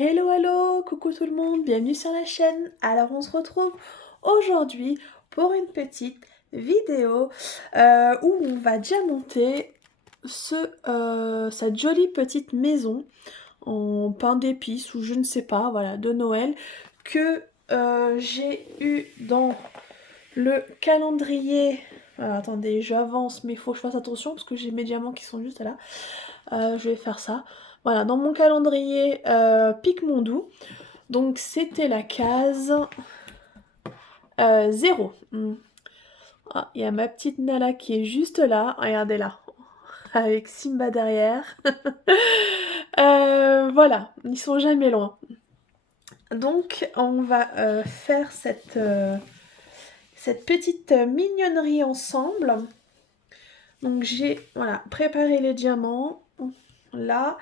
Hello, hello, coucou tout le monde, bienvenue sur la chaîne. Alors on se retrouve aujourd'hui pour une petite vidéo où on va diamanter cette jolie petite maison en pain d'épices ou je ne sais pas, voilà, de Noël que j'ai eu dans le calendrier. Attendez, j'avance mais il faut que je fasse attention parce que j'ai mes diamants qui sont juste là. Je vais faire ça. Voilà, dans mon calendrier Picmondou. Donc c'était la case 0. Ah, il y a ma petite Nala qui est juste là. Regardez là. Avec Simba derrière. Voilà, ils sont jamais loin. Donc on va faire cette petite mignonnerie ensemble. Donc j'ai préparé les diamants là.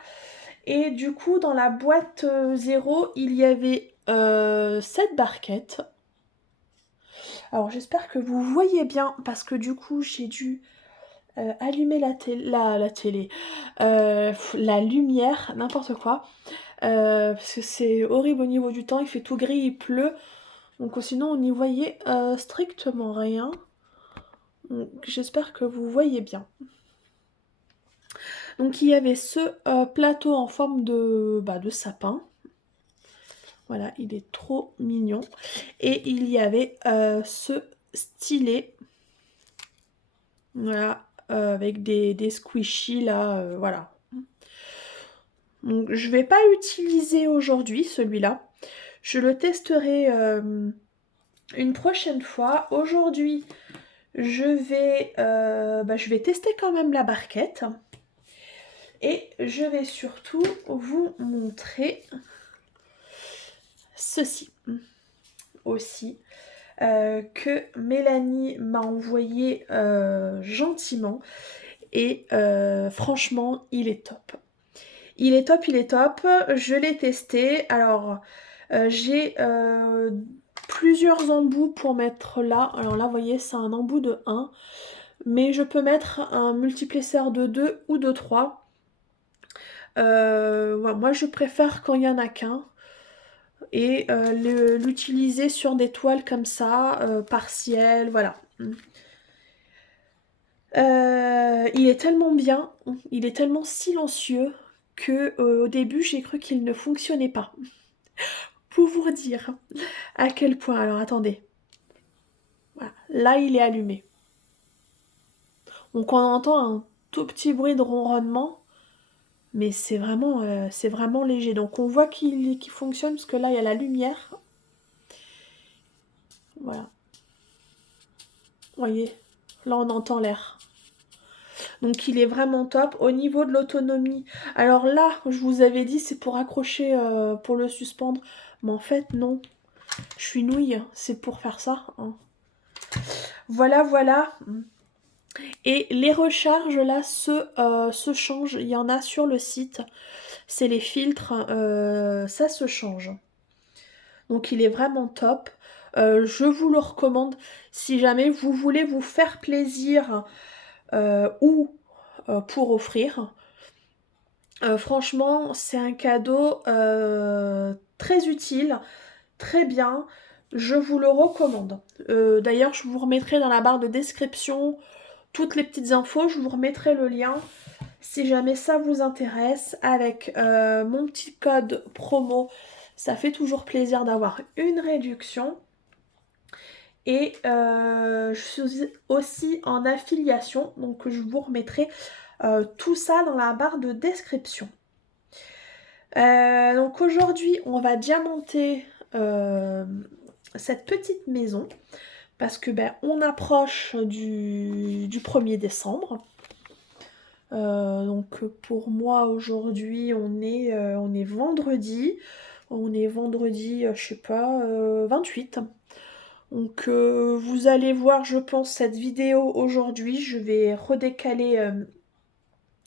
Et du coup dans la boîte 0 il y avait 7 barquettes. Alors j'espère que vous voyez bien parce que du coup j'ai dû allumer la télé, la lumière, n'importe quoi. Parce que c'est horrible au niveau du temps, il fait tout gris, il pleut. Donc sinon on n'y voyait strictement rien. Donc j'espère que vous voyez bien. Donc il y avait ce plateau en forme de sapin. Voilà, il est trop mignon. Et il y avait ce stylet. Voilà, avec des squishies là, voilà. Donc je vais pas utiliser aujourd'hui celui-là. Je le testerai une prochaine fois. Aujourd'hui, je vais tester quand même la barquette. Et je vais surtout vous montrer ceci aussi. Que Mélanie m'a envoyé gentiment. Et franchement, il est top. Il est top, il est top. Je l'ai testé. Alors, j'ai plusieurs embouts pour mettre là. Alors là, vous voyez, c'est un embout de 1. Mais je peux mettre un multiplesseur de 2 ou de 3. Moi, je préfère quand il n'y en a qu'un. Et l'utiliser sur des toiles comme ça, partielles, voilà. Il est tellement bien, il est tellement silencieux que au début j'ai cru qu'il ne fonctionnait pas. Pour vous dire à quel point. Alors attendez. Voilà. Là il est allumé. Donc on entend un tout petit bruit de ronronnement. Mais c'est vraiment léger. Donc on voit qu'il fonctionne parce que là il y a la lumière. Voilà. Vous voyez, là on entend l'air. Donc il est vraiment top. Au niveau de l'autonomie, alors là, je vous avais dit, c'est pour accrocher, pour le suspendre. Mais en fait, non. Je suis nouille, c'est pour faire ça. Hein. Voilà, voilà. Et les recharges, là, se changent. Il y en a sur le site. C'est les filtres. Ça se change. Donc il est vraiment top. Je vous le recommande si jamais vous voulez vous faire plaisir ou pour offrir. Franchement, c'est un cadeau très utile, très bien. Je vous le recommande. D'ailleurs, je vous remettrai dans la barre de description toutes les petites infos. Je vous remettrai le lien si jamais ça vous intéresse. Avec mon petit code promo, ça fait toujours plaisir d'avoir une réduction. Et je suis aussi en affiliation, donc je vous remettrai tout ça dans la barre de description. Donc aujourd'hui, on va diamanter cette petite maison parce que on approche du 1er décembre. Donc pour moi aujourd'hui, on est vendredi. On est vendredi, je sais pas, 28. Donc vous allez voir, je pense, cette vidéo aujourd'hui. Je vais redécaler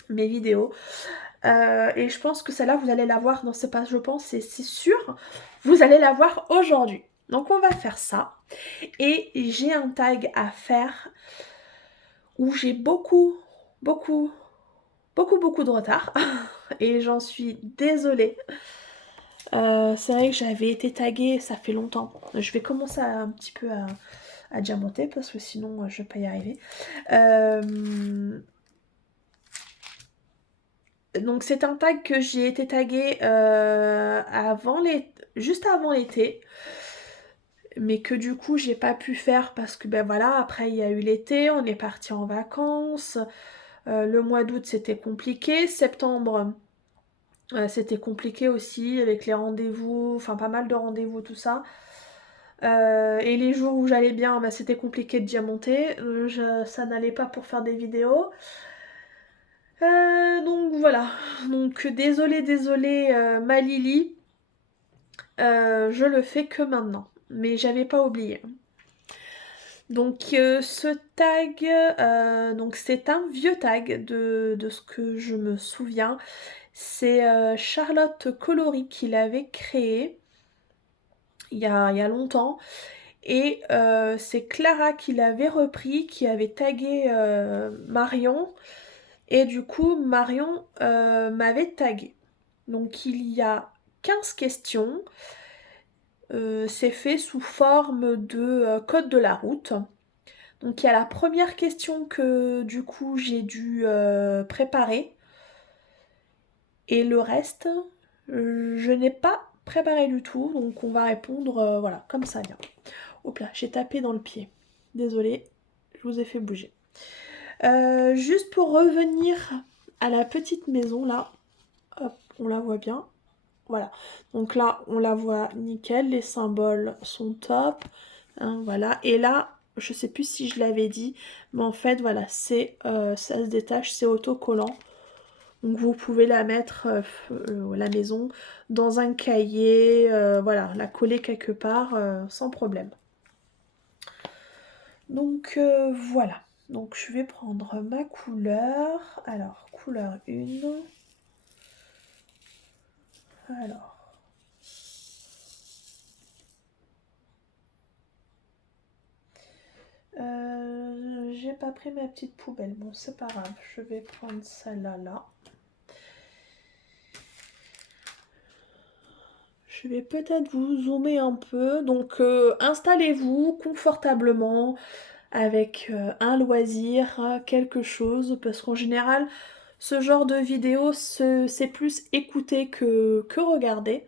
mes vidéos. Et je pense que celle-là, vous allez la voir. Non, c'est pas je pense, c'est sûr. Vous allez la voir aujourd'hui. Donc on va faire ça. Et j'ai un tag à faire où j'ai beaucoup de retard. Et j'en suis désolée. C'est vrai que j'avais été taguée, ça fait longtemps. Je vais commencer un petit peu à diamanter parce que sinon je vais pas y arriver. Donc c'est un tag que j'ai été taguée juste avant l'été. Mais que du coup j'ai pas pu faire parce que ben voilà, après il y a eu l'été, on est parti en vacances. Le mois d'août c'était compliqué. Septembre c'était compliqué aussi avec les rendez-vous, enfin pas mal de rendez-vous, tout ça. Et les jours où j'allais bien, bah, c'était compliqué de diamanter. Ça n'allait pas pour faire des vidéos. Donc voilà. Donc désolée, ma Lily. Je le fais que maintenant. Mais j'avais pas oublié. Donc ce tag, donc c'est un vieux tag de ce que je me souviens. C'est Charlotte Colory qui l'avait créé il y a longtemps. Et c'est Clara qui l'avait repris, qui avait tagué Marion. Et du coup, Marion m'avait tagué. Donc il y a 15 questions. C'est fait sous forme de code de la route. Donc il y a la première question que du coup j'ai dû préparer. Et le reste, je n'ai pas préparé du tout. Donc on va répondre voilà, comme ça vient. Hop là, j'ai tapé dans le pied. Désolée, je vous ai fait bouger. Juste pour revenir à la petite maison là, hop, on la voit bien. Voilà, donc là on la voit nickel, les symboles sont top. Hein, voilà, et là, je sais plus si je l'avais dit, mais en fait voilà, ça se détache, c'est autocollant. Donc vous pouvez la mettre, la maison, dans un cahier, voilà, la coller quelque part sans problème. Donc voilà, donc je vais prendre ma couleur. Alors, couleur 1. Alors. J'ai pas pris ma petite poubelle. Bon, c'est pas grave, je vais prendre celle-là là. Je vais peut-être vous zoomer un peu. Donc installez-vous confortablement avec un loisir, quelque chose, parce qu'en général, ce genre de vidéo, c'est plus écouter que regarder.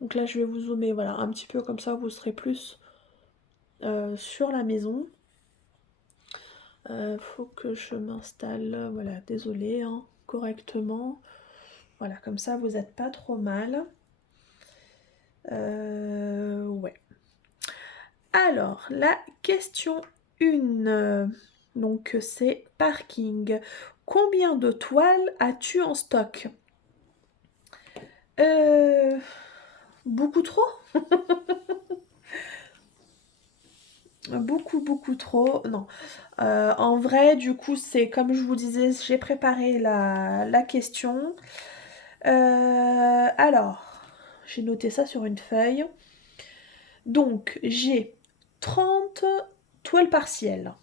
Donc là, je vais vous zoomer, voilà, un petit peu comme ça, vous serez plus sur la maison. Faut que je m'installe, voilà, désolée, hein, correctement. Voilà, comme ça, vous n'êtes pas trop mal. Ouais. Alors, la question 1, donc c'est parking. Combien de toiles as-tu en stock? Beaucoup trop? Beaucoup trop. Non. En vrai, du coup, c'est comme je vous disais, j'ai préparé la question. Alors, j'ai noté ça sur une feuille. Donc, j'ai 30 toiles partielles.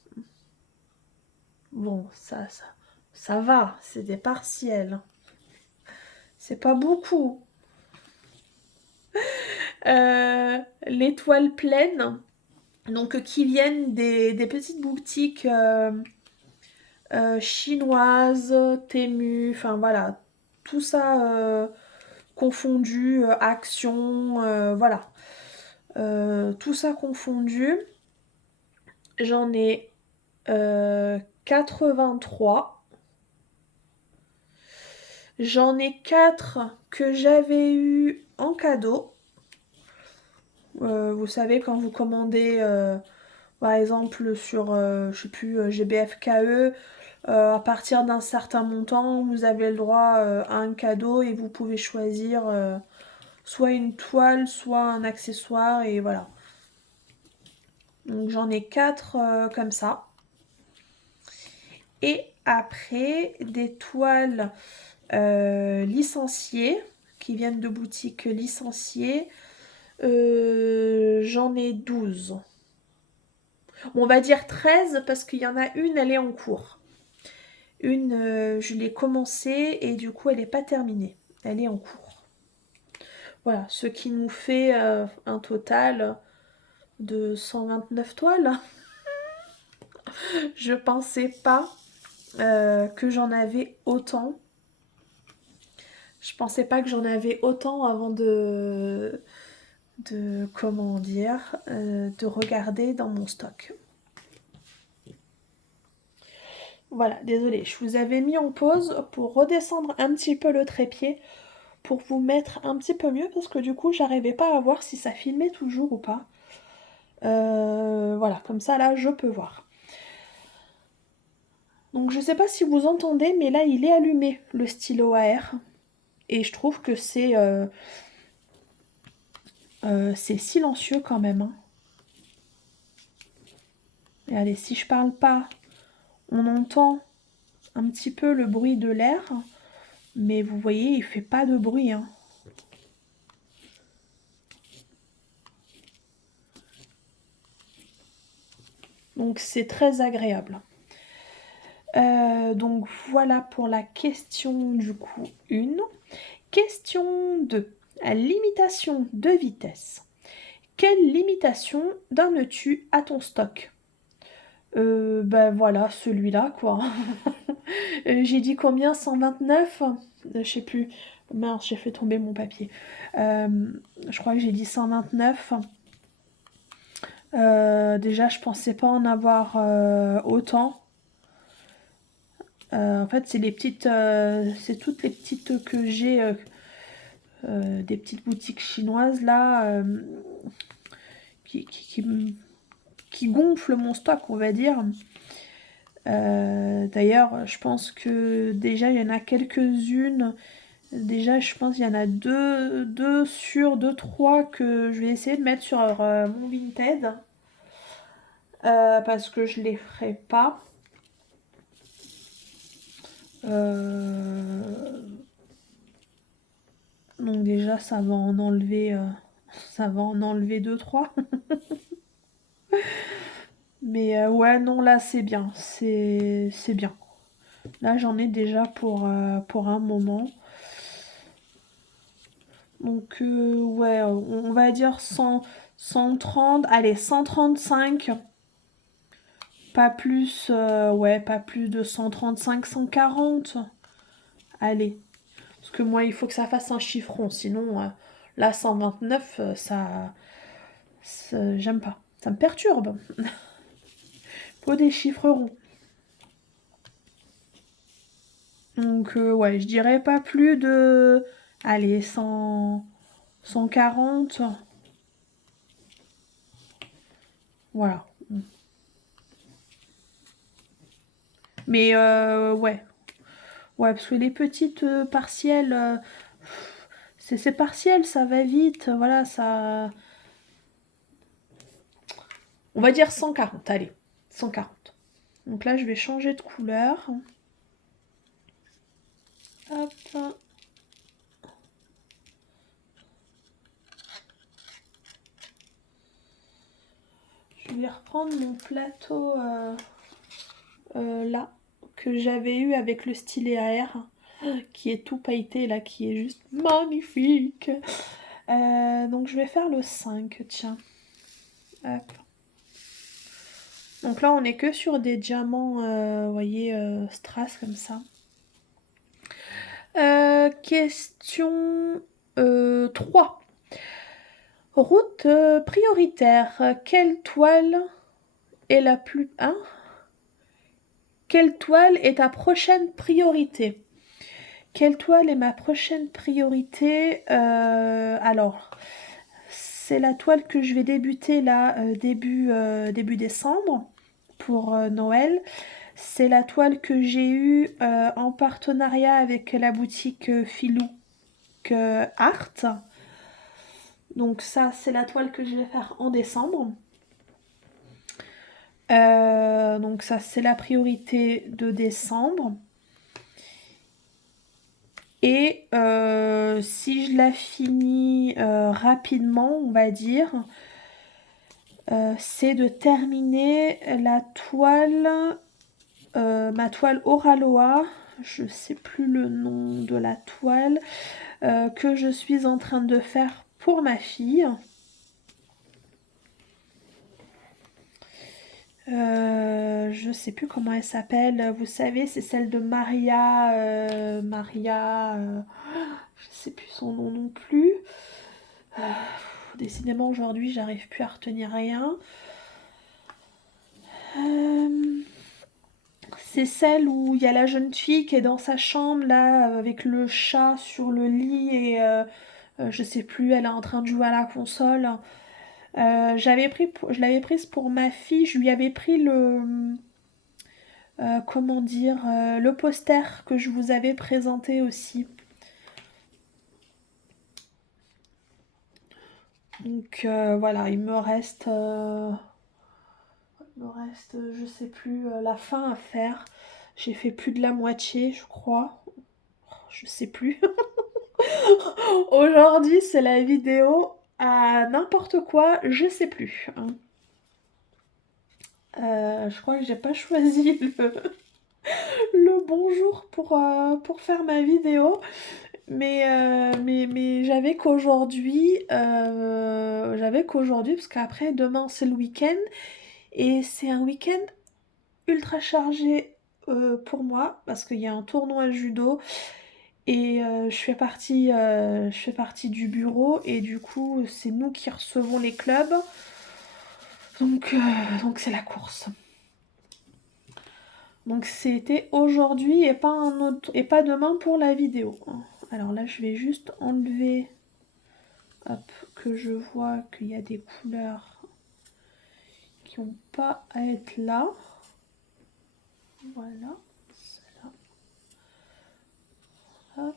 Bon, ça va, c'est des partiels. C'est pas beaucoup. Les toiles pleines, donc qui viennent des petites boutiques chinoises, Temu, enfin voilà, tout ça confondu, Action, voilà. Tout ça confondu, j'en ai 83. J'en ai 4 que j'avais eu en cadeau. Vous savez, quand vous commandez, par exemple, sur, je sais plus, GBFKE, à partir d'un certain montant, vous avez le droit à un cadeau et vous pouvez choisir soit une toile, soit un accessoire, et voilà. Donc j'en ai 4 comme ça. Et après, des toiles licenciées, qui viennent de boutiques licenciées, j'en ai 12. On va dire 13 parce qu'il y en a une, elle est en cours. Une, je l'ai commencée et du coup, elle n'est pas terminée. Elle est en cours. Voilà, ce qui nous fait un total de 129 toiles. Je pensais pas que j'en avais autant. Je pensais pas que j'en avais autant avant comment dire, de regarder dans mon stock. Voilà, désolée, je vous avais mis en pause pour redescendre un petit peu le trépied pour vous mettre un petit peu mieux parce que du coup j'arrivais pas à voir si ça filmait toujours ou pas. Voilà, comme ça là je peux voir. Donc je sais pas si vous entendez mais là il est allumé le stylo à air et je trouve que c'est silencieux quand même. Hein. Regardez, si je parle pas, on entend un petit peu le bruit de l'air, mais vous voyez il fait pas de bruit. Hein. Donc c'est très agréable. Donc voilà pour la question du coup 1. Question 2. Limitation de vitesse. Quelle limitation donnes-tu à ton stock? Ben voilà, celui-là quoi. J'ai dit combien? 129? Je sais plus. Mince, j'ai fait tomber mon papier. Je crois que j'ai dit 129. Déjà, je pensais pas en avoir autant. En fait, c'est les petites, c'est toutes les petites que j'ai, des petites boutiques chinoises là, qui, qui, qui, qui gonflent mon stock, on va dire. D'ailleurs, je pense que déjà il y en a quelques-unes. Déjà, je pense qu'il y en a deux sur deux, trois que je vais essayer de mettre sur mon Vinted. Parce que je les ferai pas. Donc déjà, ça va en enlever, deux, trois. Mais ouais, non, là, c'est bien. C'est bien. Là, j'en ai déjà pour un moment. Donc, ouais, on va dire 130. Allez, 135. Pas plus, ouais, pas plus de 135, 140. Allez. Parce que moi, il faut que ça fasse un chiffron. Sinon, là, 129, j'aime pas. Ça me perturbe. Faut des chiffres ronds. Donc, ouais, je dirais pas plus de... Allez, 140. Voilà. Mais, ouais. Ouais, parce que les petites partielles... c'est partiel, ça va vite. Voilà, ça... On va dire 140, allez. 140. Donc là, je vais changer de couleur. Hop. Je vais reprendre mon plateau là, que j'avais eu avec le stylet à air, qui est tout pailleté là, qui est juste magnifique. Donc je vais faire le 5, tiens. Hop. Donc là, on est que sur des diamants, vous voyez, strass comme ça. Question 3. Route prioritaire. Quelle toile est la plus... Hein? Quelle toile est ta prochaine priorité? Quelle toile est ma prochaine priorité? Alors, c'est la toile que je vais débuter là, début décembre pour Noël. C'est la toile que j'ai eue en partenariat avec la boutique Filouk Art. Donc ça, c'est la toile que je vais faire en décembre. Donc ça, c'est la priorité de décembre. Et si je la finis rapidement, on va dire, c'est de terminer la toile, ma toile Oraloa. je sais plus le nom de la toile que je suis en train de faire pour ma fille. Je sais plus comment elle s'appelle. Vous savez, c'est celle de Maria. Je sais plus son nom non plus. Décidément, aujourd'hui, j'arrive plus à retenir rien. C'est celle où il y a la jeune fille qui est dans sa chambre là avec le chat sur le lit et je sais plus, elle est en train de jouer à la console. Je l'avais prise pour ma fille, je lui avais pris comment dire, le poster que je vous avais présenté aussi. Donc voilà, je sais plus, la fin à faire. J'ai fait plus de la moitié, je crois. Je sais plus. Aujourd'hui, c'est la vidéo à n'importe quoi, je sais plus, hein. Je crois que j'ai pas choisi le bon jour pour faire ma vidéo. Mais j'avais qu'aujourd'hui, parce qu'après, demain, c'est le week-end. Et c'est un week-end ultra chargé pour moi, parce qu'il y a un tournoi judo. Et je fais partie du bureau et du coup c'est nous qui recevons les clubs. Donc c'est la course. Donc c'était aujourd'hui et pas un autre et pas demain pour la vidéo. Alors là je vais juste enlever, hop, que je vois qu'il y a des couleurs qui n'ont pas à être là. Voilà. Hop.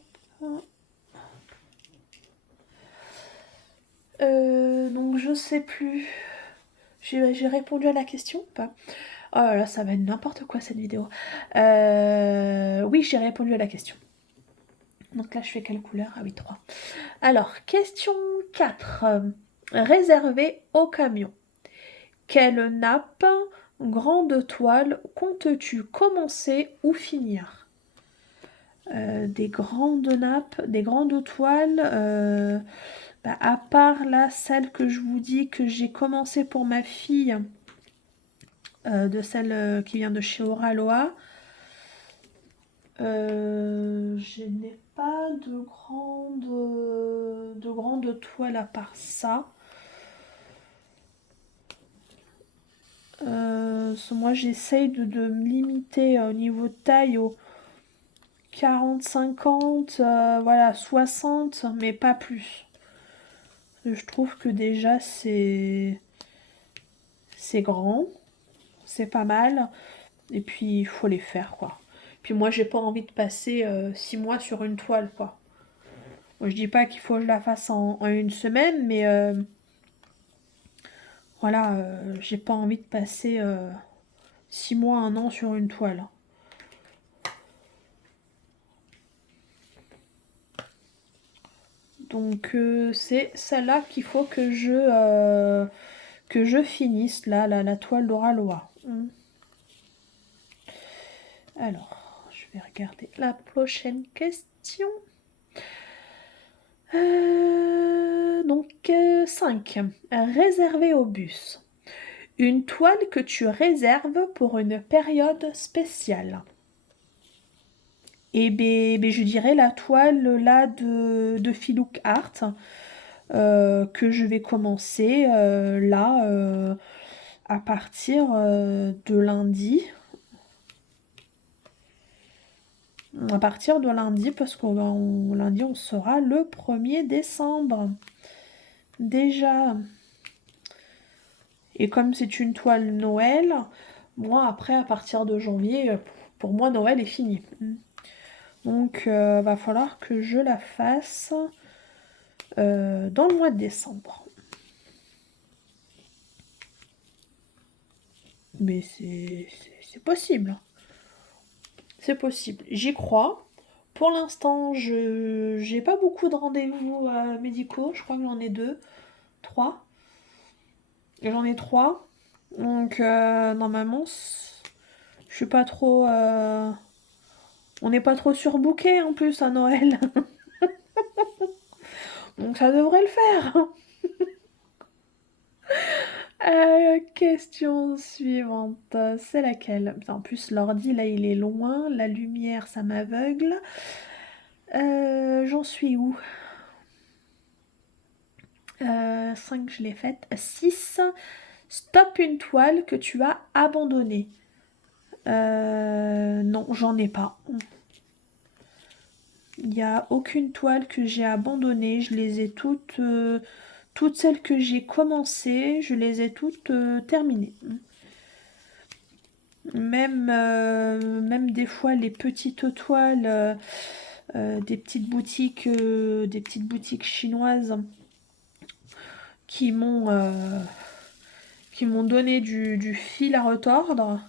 Donc je sais plus. J'ai répondu à la question ou pas? Oh là là, ça va être n'importe quoi cette vidéo. Oui, j'ai répondu à la question. Donc là, je fais quelle couleur? Ah oui, 3. Alors, question 4. Réservé au camion. Quelle nappe, grande toile, comptes-tu commencer ou finir? Des grandes nappes, des grandes toiles. À part là, celle que je vous dis que j'ai commencé pour ma fille, de celle qui vient de chez Oraloa. Je n'ai pas de grande toile à part ça. Moi j'essaye de me limiter au niveau de taille au 40-50, voilà, 60, mais pas plus. Je trouve que déjà c'est grand, c'est pas mal, et puis il faut les faire quoi. Puis moi j'ai pas envie de passer 6 mois sur une toile quoi. Moi, je dis pas qu'il faut que je la fasse en une semaine, mais voilà, j'ai pas envie de passer 6 mois, 1 an sur une toile. Donc c'est celle-là qu'il faut que je finisse, là, la toile d'Oraloa. Alors, je vais regarder la prochaine question. Donc 5. Réservé au bus. Une toile que tu réserves pour une période spéciale. Et je dirais la toile là de Filouk Art que je vais commencer là à partir de lundi. À partir de lundi, parce qu'au lundi on sera le 1er décembre. Déjà. Et comme c'est une toile Noël, moi après à partir de janvier, pour moi Noël est fini. Donc va falloir que je la fasse dans le mois de décembre. Mais c'est possible. C'est possible. J'y crois. Pour l'instant, je j'ai pas beaucoup de rendez-vous médicaux. Je crois que j'en ai 2, 3. J'en ai 3. Donc normalement, je suis pas trop On n'est pas trop surbooké en plus à Noël. Donc ça devrait le faire. Question suivante. C'est laquelle? Putain, en plus, l'ordi, là, il est loin. La lumière, ça m'aveugle. J'en suis où? 5, je l'ai faite. 6. Stop une toile que tu as abandonnée. Non, j'en ai pas. Il n'y a aucune toile que j'ai abandonnée. Je les ai toutes... toutes celles que j'ai commencées, je les ai toutes terminées. Même des fois les petites toiles des petites boutiques chinoises qui m'ont donné du fil à retordre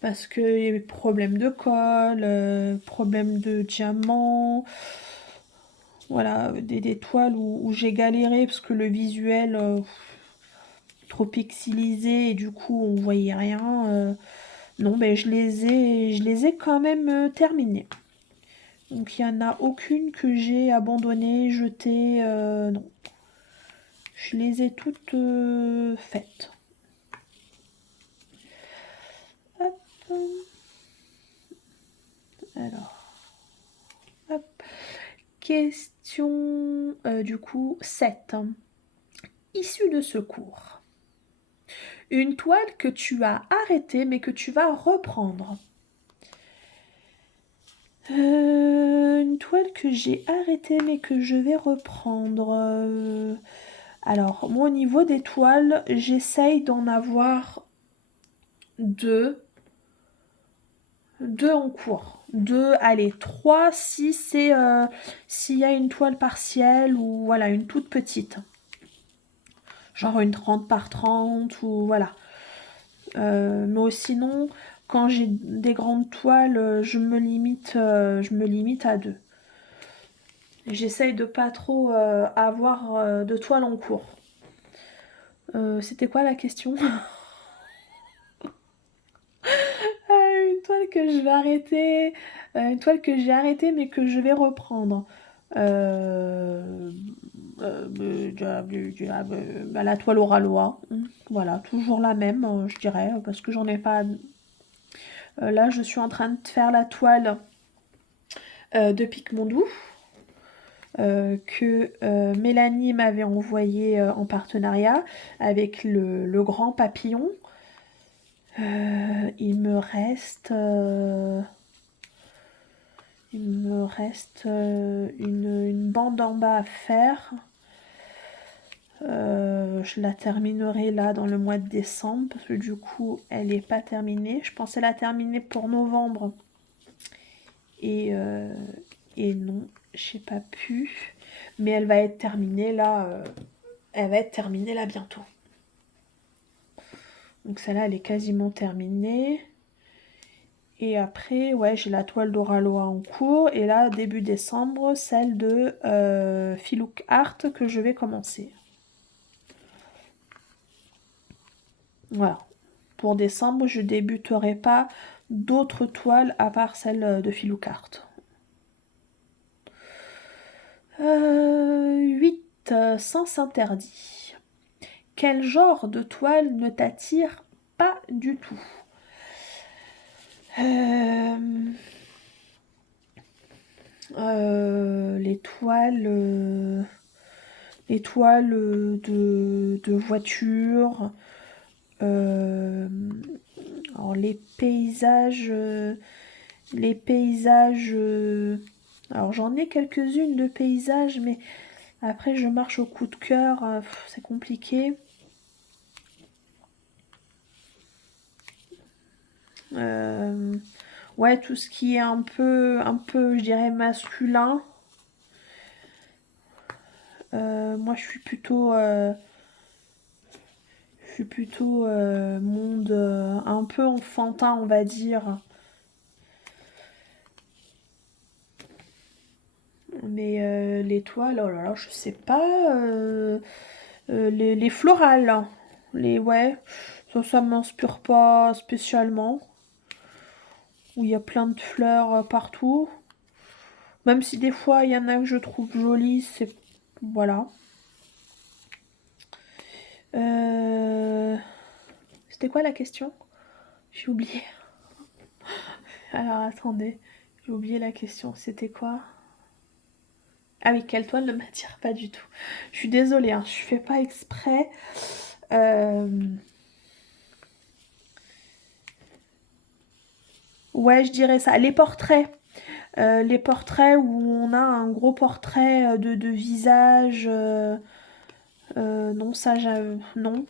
parce qu'il y avait problème de colle, problème de diamant, voilà, des toiles où j'ai galéré parce que le visuel trop pixelisé et du coup on voyait rien. Non, mais je les ai quand même terminées. Donc il n'y en a aucune que j'ai abandonnée, jetée, non. Je les ai toutes faites. Hop. Alors. Hop. Question du coup 7. Issue de secours. Une toile que tu as arrêtée mais que tu vas reprendre. Une toile que j'ai arrêtée mais que je vais reprendre. Alors, moi au niveau des toiles, j'essaye d'en avoir deux en cours. 2, allez, 3 si c'est s'il y a une toile partielle ou voilà, une toute petite. Genre une 30 par 30 ou voilà. Mais sinon, quand j'ai des grandes toiles, je me limite à 2. J'essaye de pas trop avoir de toile en cours. C'était quoi la question? Une toile que je vais arrêter, une toile que j'ai arrêtée mais que je vais reprendre. La toile Oralois, voilà, toujours la même, je dirais, parce que j'en ai pas. Là, je suis en train de faire la toile de Picmondou que Mélanie m'avait envoyé en partenariat avec le grand papillon. Il me reste une bande en bas à faire. Je la terminerai là dans le mois de décembre parce que du coup elle n'est pas terminée. Je pensais la terminer pour novembre et non, j'ai pas pu. Mais elle va être terminée là. Elle va être terminée là bientôt. Donc celle-là elle est quasiment terminée. Et après, ouais, j'ai la toile d'Oralois en cours. Et là, début décembre, celle de Filouk Art que je vais commencer. Voilà. Pour décembre, je débuterai pas d'autres toiles à part celle de Filouk Art. 8. Sens interdit. Quel genre de toile ne t'attire pas du tout? Les toiles de voiture, alors les paysages, alors j'en ai quelques-unes de paysages, mais après je marche au coup de cœur, c'est compliqué. Ouais, tout ce qui est un peu, je dirais masculin. Moi, je suis plutôt monde un peu enfantin, on va dire. Mais les toiles, oh là là, je sais pas. Les florales, hein. Ouais, ça m'inspire pas spécialement. où il y a plein de fleurs partout. Même si des fois, il y en a que je trouve jolies, c'est... Voilà. C'était quoi la question? J'ai oublié. Alors, attendez. J'ai oublié la question. C'était quoi? Ah oui, quelle toile ne m'attire pas du tout. Je suis désolée, hein, je fais pas exprès. Ouais, je dirais ça. Les portraits. Les portraits où on a un gros portrait de visage. Non, ça, non.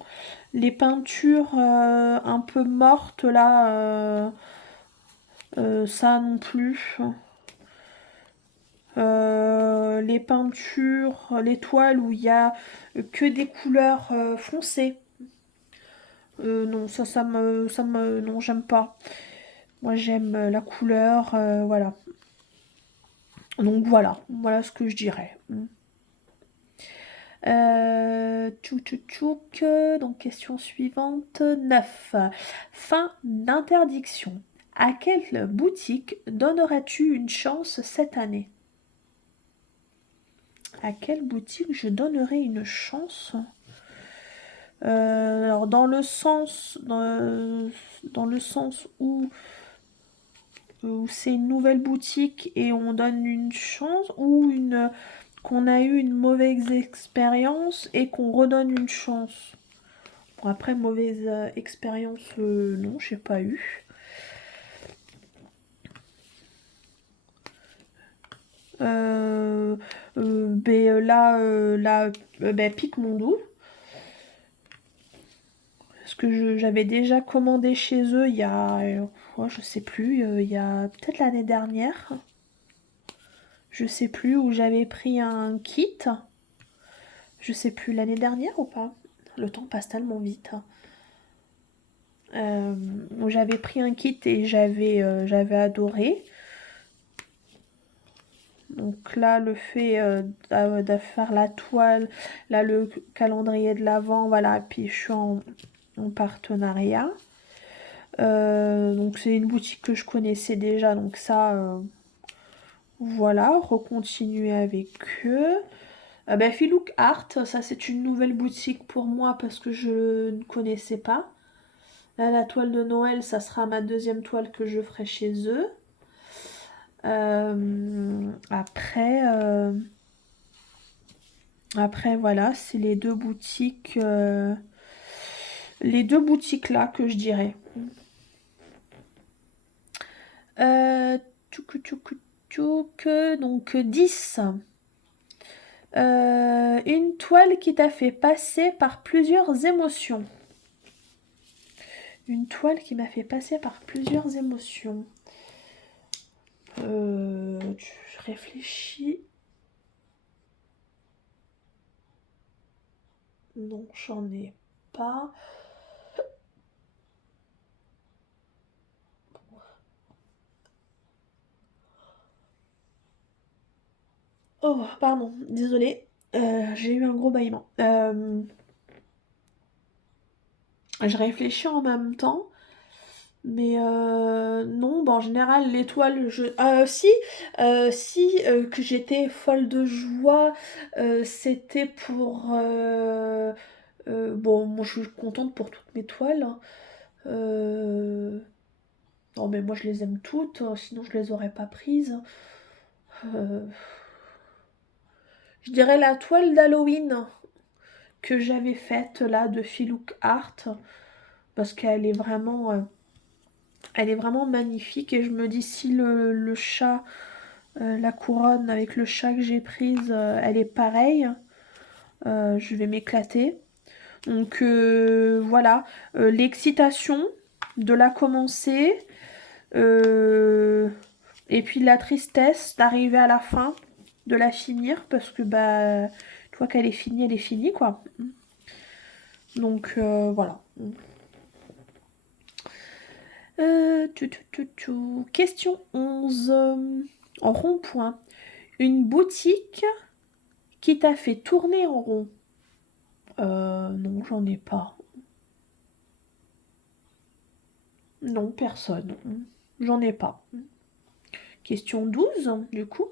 Les peintures un peu mortes, là, ça non plus. Les peintures, les toiles où il y a que des couleurs foncées. Non, non, j'aime pas. Moi, j'aime la couleur, voilà. Donc voilà ce que je dirais. Tchouk. Donc question suivante. 9. Fin d'interdiction. À quelle boutique donnerais-tu une chance cette année? À quelle boutique je donnerais une chance? Alors dans le sens où c'est une nouvelle boutique et on donne une chance, ou qu'on a eu une mauvaise expérience et qu'on redonne une chance. Bon, après, mauvaise expérience, non, j'ai pas eu. Pique mon doux. Parce que j'avais déjà commandé chez eux il y a, je sais plus, il y a peut-être l'année dernière. Je sais plus, où j'avais pris un kit. Je sais plus, l'année dernière ou pas? Le temps passe tellement vite. Où j'avais pris un kit et j'avais adoré. Donc là, le fait de faire la toile, là, le calendrier de l'Avent, voilà, et puis je suis en partenariat. Donc c'est une boutique que je connaissais déjà, donc ça, voilà, recontinuer avec eux. Filouk Art, ça c'est une nouvelle boutique pour moi parce que je ne connaissais pas. Là, la toile de Noël, ça sera ma deuxième toile que je ferai chez eux. Après, voilà, c'est les deux boutiques là que je dirais. Donc 10. Une toile qui t'a fait passer par plusieurs émotions. Une toile qui m'a fait passer par plusieurs émotions. Je réfléchis. Non, j'en ai pas. Oh, pardon, désolée. J'ai eu un gros bâillement. Je réfléchis en même temps. Mais non, en général, l'étoile, que j'étais folle de joie, c'était pour... bon, moi je suis contente pour toutes mes toiles, hein. Non, mais moi je les aime toutes, sinon je les aurais pas prises. Euh, je dirais la toile d'Halloween que j'avais faite là de Filouk Art, parce qu'elle est vraiment... elle est vraiment magnifique et je me dis si le chat, la couronne avec le chat que j'ai prise, elle est pareille, je vais m'éclater. Donc voilà, l'excitation de la commencer et puis la tristesse d'arriver à la fin, de la finir parce que bah une fois qu'elle est finie, elle est finie quoi. Donc voilà. Question 11. En rond-point. Une boutique qui t'a fait tourner en rond. Non, j'en ai pas. Non, personne. j'en ai pas. Question 12, du coup.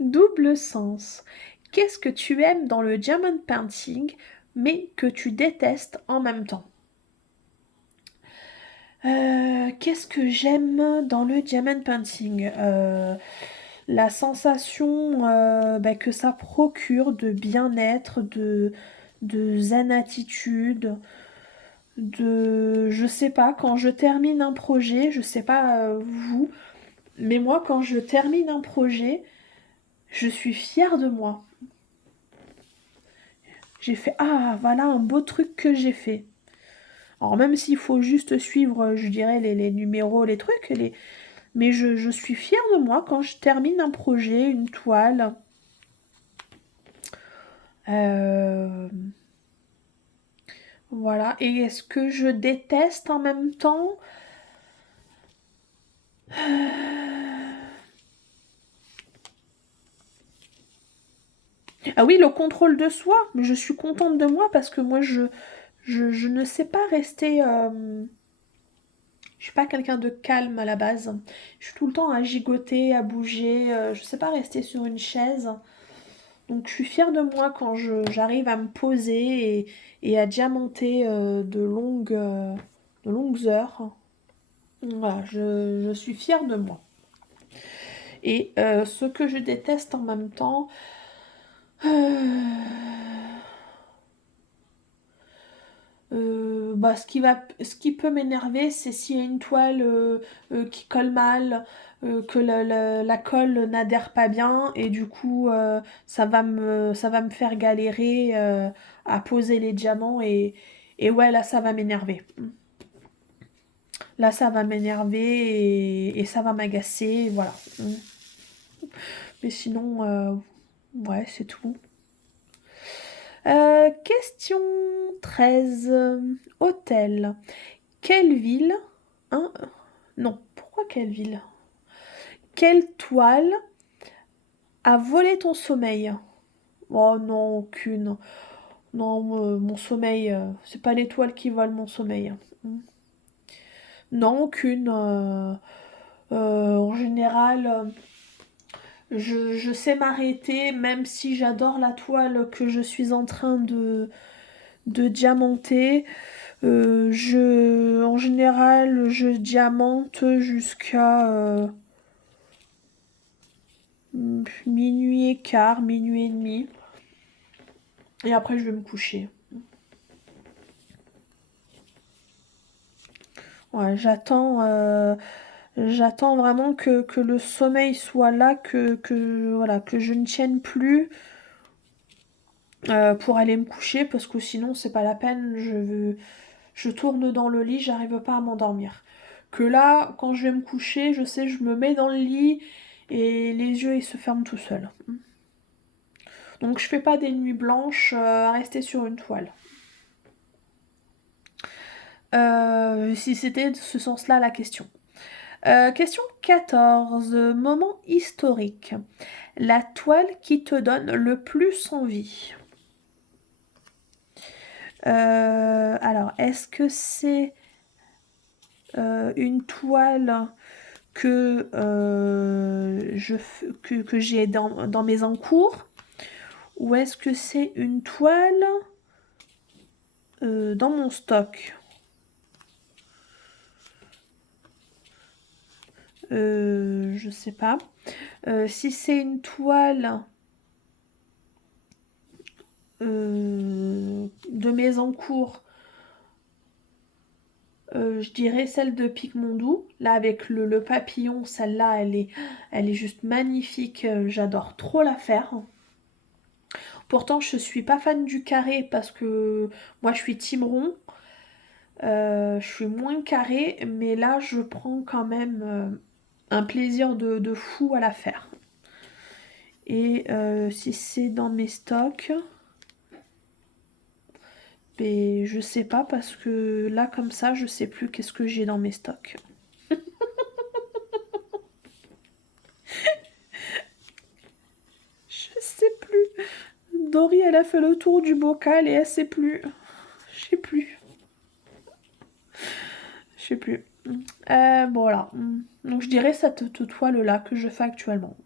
Double sens. Qu'est-ce que tu aimes dans le diamond painting, mais que tu détestes en même temps? Qu'est-ce que j'aime dans le diamond painting? La sensation que ça procure de bien-être, de zen attitude, je sais pas, quand je termine un projet, je sais pas vous, mais moi quand je termine un projet, je suis fière de moi. J'ai fait, ah voilà un beau truc que j'ai fait. Alors même s'il faut juste suivre, je dirais, les numéros, les trucs, mais je suis fière de moi quand je termine un projet, une toile. Euh, Voilà. Et est-ce que je déteste en même temps? Ah oui, le contrôle de soi. Mais je suis contente de moi parce que moi, je ne sais pas rester... Je suis pas quelqu'un de calme à la base. Je suis tout le temps à gigoter, à bouger. Je sais pas rester sur une chaise. Donc je suis fière de moi quand j'arrive à me poser et à diamanter de longues heures. Voilà, je suis fière de moi. Et ce que je déteste en même temps, ce qui peut m'énerver, c'est s'il y a une toile qui colle mal, que la colle n'adhère pas bien, et du coup, ça va me faire galérer à poser les diamants, et ouais, là, ça va m'énerver. Là, ça va m'énerver, et ça va m'agacer, voilà. Mais sinon, ouais, c'est tout. Question 13. Hôtel. Quelle ville? Hein? Non, pourquoi quelle ville? Quelle toile a volé ton sommeil? Oh non, aucune. Non, mon sommeil, c'est pas l'étoile qui vole mon sommeil. Hmm. Non, aucune. En général, je sais m'arrêter, même si j'adore la toile que je suis en train de diamanter. En général, je diamante jusqu'à minuit et quart, minuit et demi. Et après, je vais me coucher. Ouais, j'attends vraiment que le sommeil soit là, voilà, que je ne tienne plus pour aller me coucher, parce que sinon, c'est pas la peine. Je tourne dans le lit, j'arrive pas à m'endormir. Que là, quand je vais me coucher, je sais, je me mets dans le lit et les yeux, ils se ferment tout seuls. Donc je fais pas des nuits blanches à rester sur une toile. Si c'était de ce sens-là la question. Question 14. Moment historique. La toile qui te donne le plus envie. Alors, est-ce que c'est une toile que j'ai dans mes encours? Ou est-ce que c'est une toile dans mon stock? Je sais pas. Si c'est une toile de mes encours, je dirais celle de Picmondou. Là, avec le papillon, celle-là, elle est juste magnifique. J'adore trop la faire. Pourtant, je suis pas fan du carré parce que moi, je suis team rond. Je suis moins carré, mais là, je prends quand même un plaisir de fou à la faire. Et si c'est dans mes stocks, ben, je sais pas parce que là, comme ça, je sais plus qu'est-ce que j'ai dans mes stocks. Je sais plus. Dory, elle a fait le tour du bocal et elle sait plus. Je sais plus. Je sais plus. Voilà. Donc je dirais cette toile-là que je fais actuellement.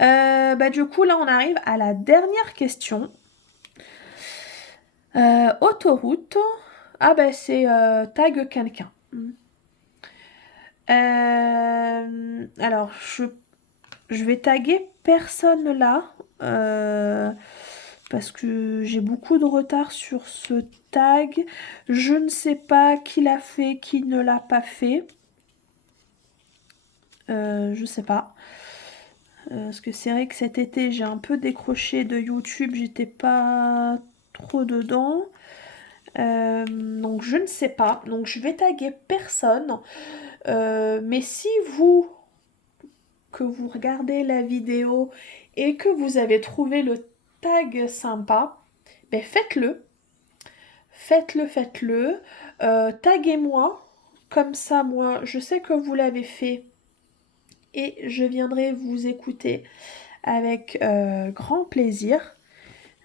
Du coup, là, on arrive à la dernière question. Autoroute. Ah, c'est tag quelqu'un. Alors, je vais taguer personne là. Parce que j'ai beaucoup de retard sur ce tag. Je ne sais pas qui l'a fait, qui ne l'a pas fait. Je sais pas. Parce que c'est vrai que cet été, j'ai un peu décroché de YouTube. J'étais pas trop dedans. Donc je ne sais pas. Donc je vais taguer personne. Mais si vous, que vous regardez la vidéo et que vous avez trouvé le tag sympa, ben faites-le. Faites-le. Taguez-moi. Comme ça, moi, je sais que vous l'avez fait et je viendrai vous écouter avec grand plaisir.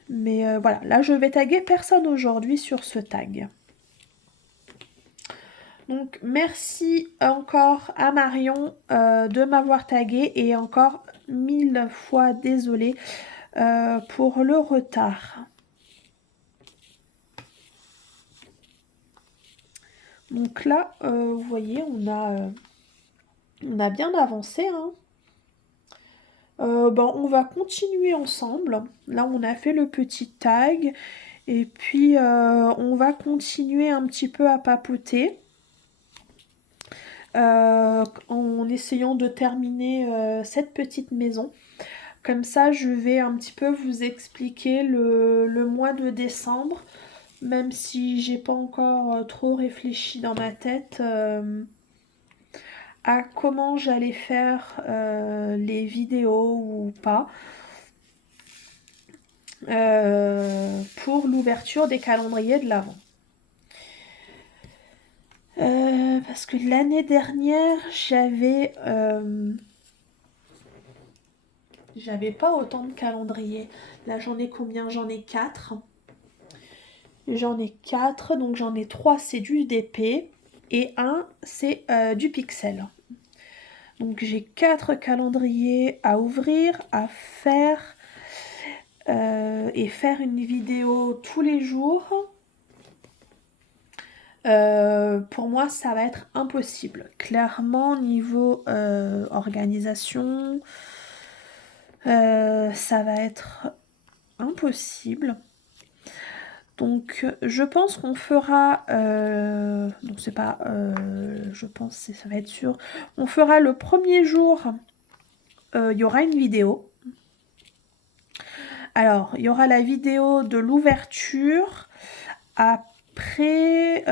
Mais voilà, là, je vais taguer personne aujourd'hui sur ce tag. Donc, merci encore à Marion de m'avoir tagué et encore 1000 fois désolée pour le retard. Donc là, vous voyez, on a bien avancé. Hein. On va continuer ensemble. Là, on a fait le petit tag. Et puis, on va continuer un petit peu à papoter. En essayant de terminer cette petite maison. Comme ça, je vais un petit peu vous expliquer le mois de décembre. Même si j'ai pas encore trop réfléchi dans ma tête à comment j'allais faire les vidéos ou pas. Pour l'ouverture des calendriers de l'Avent. Parce que l'année dernière, j'avais pas autant de calendriers. Là, j'en ai combien? J'en ai 4. Donc j'en ai 3, c'est du DP, et un, c'est du Pixel. Donc j'ai 4 calendriers à ouvrir, à faire, et faire une vidéo tous les jours. Pour moi, ça va être impossible. Clairement, niveau organisation, ça va être impossible. Donc, je pense qu'on fera... donc, c'est pas... je pense ça va être sûr. On fera le premier jour, il y aura une vidéo. Alors, il y aura la vidéo de l'ouverture. Après,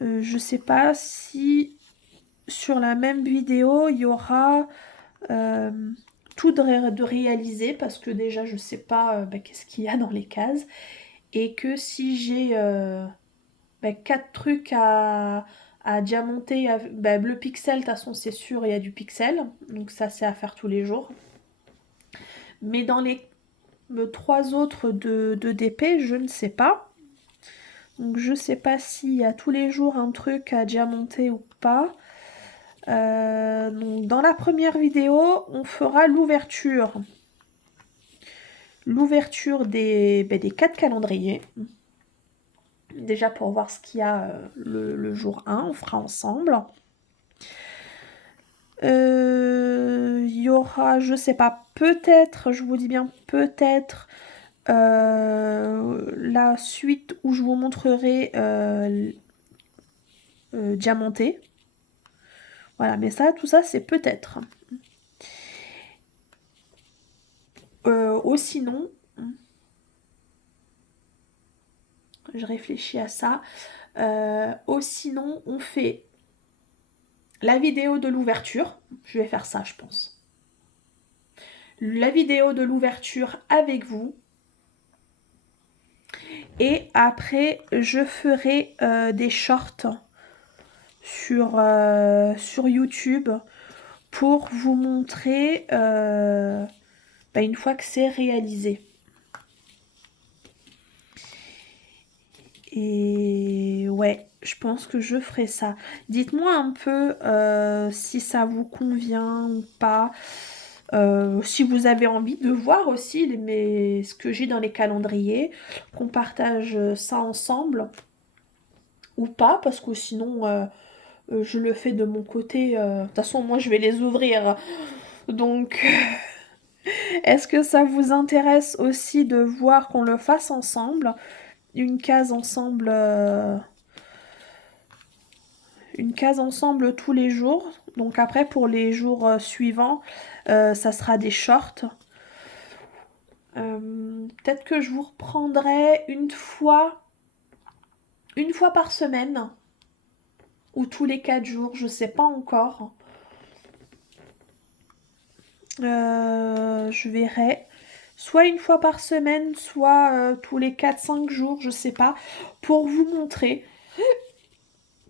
je sais pas si sur la même vidéo, il y aura tout de réaliser parce que déjà, je sais pas qu'est-ce qu'il y a dans les cases. Et que si j'ai 4 trucs à diamanter, le pixel, de toute façon, c'est sûr, il y a du pixel. Donc ça, c'est à faire tous les jours. Mais dans les 3 autres de DP, je ne sais pas. Donc je sais pas s'il y a tous les jours un truc à diamanter ou pas. Donc dans la première vidéo, on fera l'ouverture. L'ouverture des 4 calendriers. Déjà pour voir ce qu'il y a le jour 1, on fera ensemble. Il y aura, je sais pas, peut-être, je vous dis bien peut-être, la suite où je vous montrerai diamanté. Voilà, mais ça, tout ça, c'est peut-être. Ou sinon, je réfléchis à ça. Ou sinon, on fait la vidéo de l'ouverture. Je vais faire ça, je pense. La vidéo de l'ouverture avec vous. Et après, je ferai des shorts sur YouTube pour vous montrer une fois que c'est réalisé. Et ouais, je pense que je ferai ça. Dites-moi un peu si ça vous convient ou pas. Si vous avez envie de voir aussi ce que j'ai dans les calendriers, qu'on partage ça ensemble ou pas, parce que sinon je le fais de mon côté. De toute façon, moi je vais les ouvrir. Donc, est-ce que ça vous intéresse aussi de voir qu'on le fasse ensemble? Une case ensemble, une case ensemble tous les jours. Donc après, pour les jours suivants, ça sera des shorts. Peut-être que je vous reprendrai une fois par semaine ou tous les 4 jours, je sais pas encore. Je verrai. Soit une fois par semaine, soit tous les 4-5 jours, je sais pas, pour vous montrer,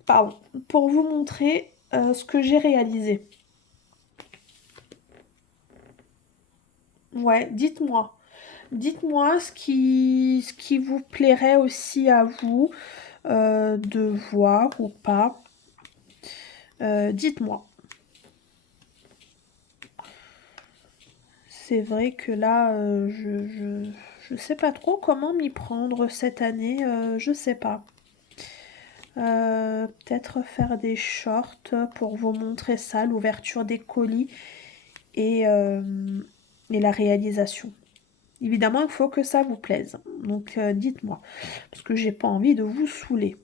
pardon, pour vous montrer ce que j'ai réalisé. Ouais, dites-moi. Dites-moi ce qui vous plairait aussi à vous de voir ou pas. Dites-moi. C'est vrai que là, je sais pas trop comment m'y prendre cette année, je sais pas. Peut-être faire des shorts pour vous montrer ça, l'ouverture des colis et, et la réalisation. Évidemment, il faut que ça vous plaise. Donc dites-moi, parce que j'ai pas envie de vous saouler.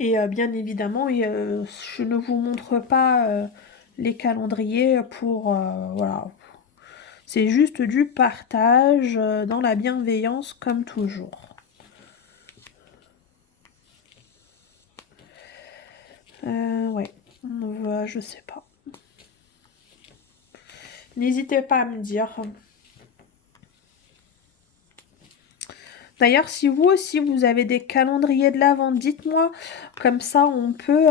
Et bien évidemment, je ne vous montre pas les calendriers pour voilà. C'est juste du partage dans la bienveillance comme toujours. Ouais, je sais pas. N'hésitez pas à me dire. D'ailleurs, si vous aussi vous avez des calendriers de l'Avent, dites-moi. Comme ça, on peut.